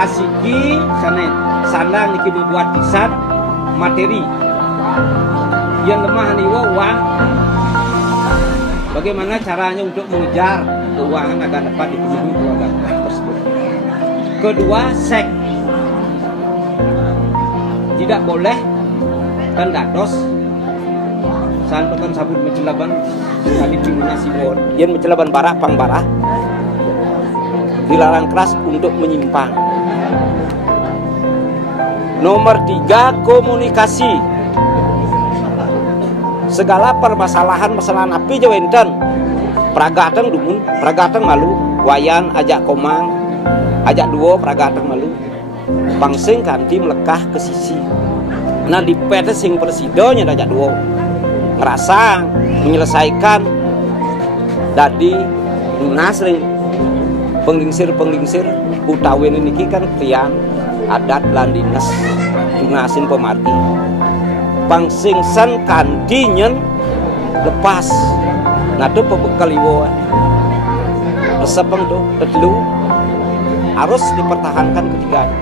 asiki sandang niki membuat kisah materi yang lemah niwa uang. Bagaimana caranya untuk mengejar keuangan agar dapat dipenuhi keluarga tersebut. Kedua, seks. Tidak boleh tendados santokan sabun mencelaban kali simbol yang mencelaban barak pang barah dilarang keras untuk menyimpang. Nomor 3, komunikasi. Segala permasalahan api jawenten pragatan dumun, pragatan malu, wayan ajak komang, ajak duo pragatan malu, bangsing kanti melekah ke sisi. Nah di PT sing presidonya ajak duo ngerasa menyelesaikan dadi lunas ring penglingsir utawin ini kan tiang adat lan dinas lunasin pemargi bangsingsan kandinyen lepas nado pebekal iwo resepeng tuh tedlu harus dipertahankan ketiganya.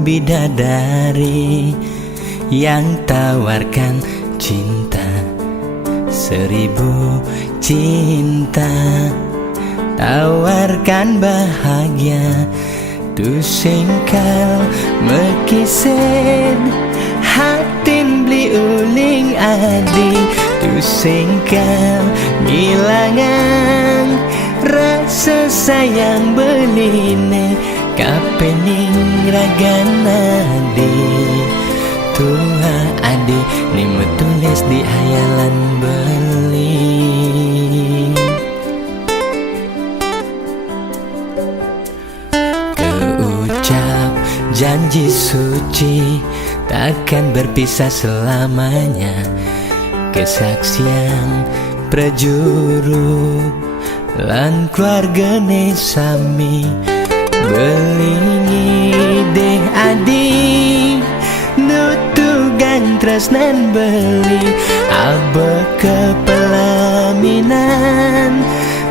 Bidadari yang tawarkan cinta, 1000 cinta tawarkan bahagia, tu singkal mekised hatin beli uling adi, tu singkal ngilangan rasa sayang beline kapening ragana di tua adi ni metulis di hayalan beli. Keucap janji suci takkan berpisah selamanya, kesaksian prajuru lan keluarga sami belingi deh adi nutugan tresnan beli abe kepelaminan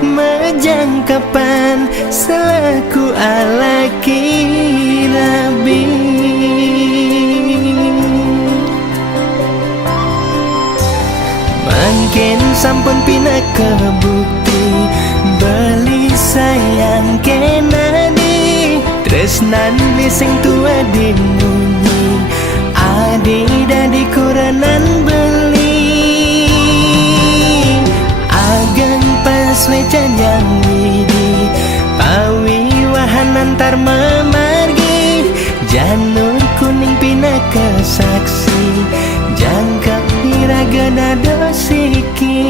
majangkapan selaku alaki rabi. Mungkin sampun pina kebukti beli sayang kenani tresnan lising tua dimunyi adi dadi kuranan beli agan pas wecan yang widi pawiwahan antar memargi janur kuning pina kesaksi jangkap hiragana dosiki.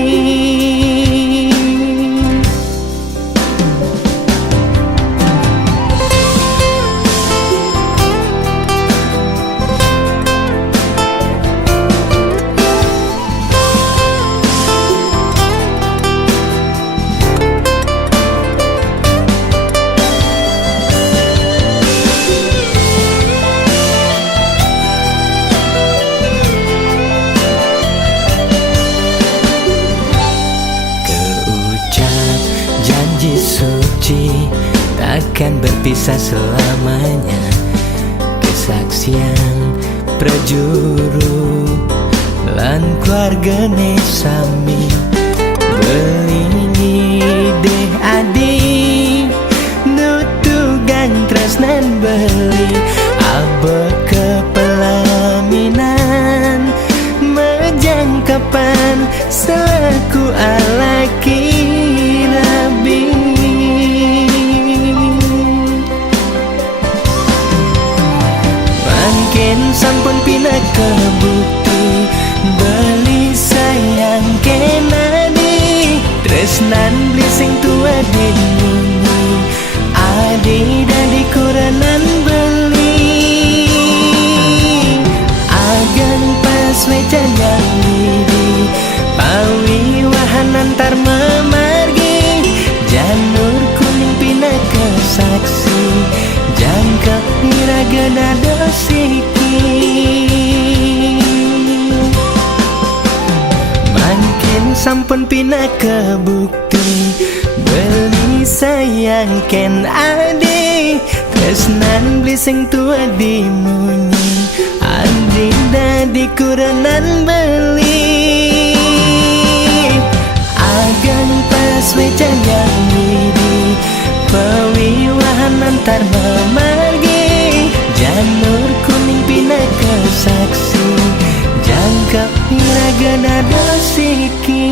takkan berpisah selamanya. Kesaksian prajuru lan keluargane sami belingi deh adi nutugan tresnan beli aba kepelaminan menjangkapan selaku alaki rabi. Mungkin sampun pindah ke bukti beli sayang kenadi tresnan beli sing tua dinuni adi dadi kuranan beli agan pas wecan yang lidi pawi wahan antar memargi janur kuning pindah ke saksi jangka iragana dosiki makin sampun pindah ke bukti beli sayang ken ade tresnan beli sing tua dimunyi andi dadi kuranan beli agan pas wecan yang lidi pawiwahan antar memargi janur kuning pindah ke saksi jangka iragana dosiki.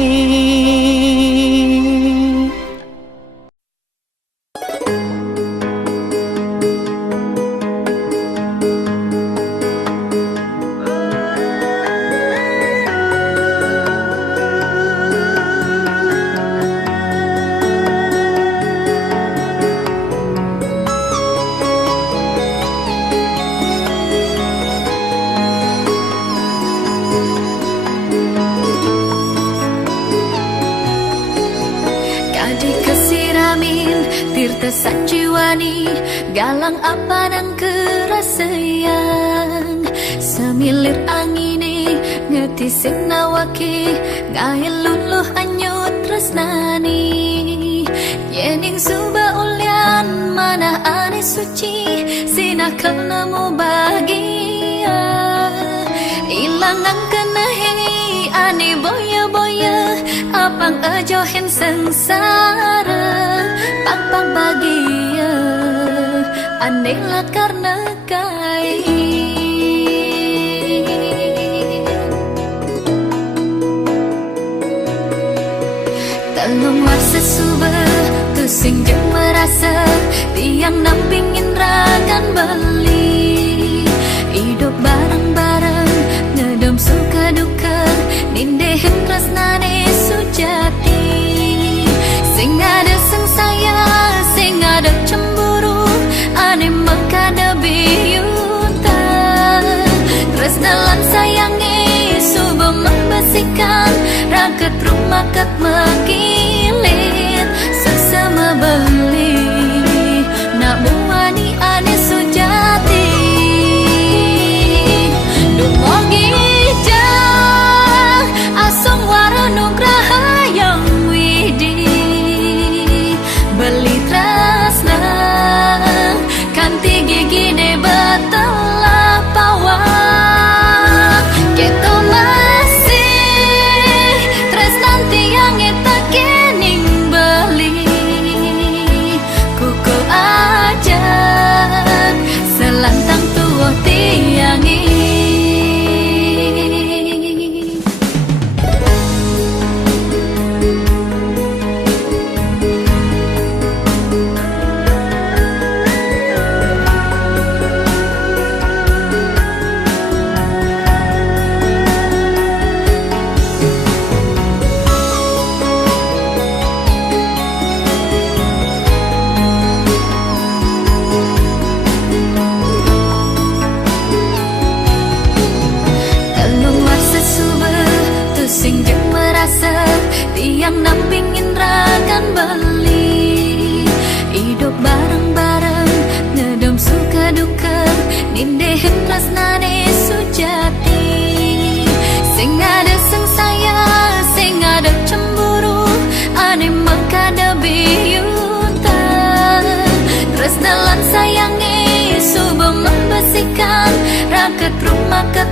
Tirta sanjiwani galang apa nang kerasayang semilir angine ngeti sing nawake gael luluh anyut tresnani yening suba ulyan mana ane suci sinakal namo bahagia ilang ang kenahi ane boya boya apang ajohin sengsara pang bahagia anehlah karena kai telung masa suba tusing jeng merasa tiang nampingin ragan beli hidup bareng-bareng ngedom suka duka nindehin tresnane sujati sing ada sengsaya sing ada cemburu ane mengkada biyunta tresnalan sayangi subuh membesikan raket rumah kat mekilit sesama beli nak muani ane sujati dumogi jang asung waranugraha yang widi beli trasna kanti gigi de batala pawa keto masih tresnan tiang eta kening beli kuku aja selantang tuwa tiangi sing jeng merasa tiang nampingin ragan beli hidup bareng-bareng ngedom suka duka nindehin tresnane sujati sing ada sengsaya sing ada cemburu ane mengkada biyunta tresna makat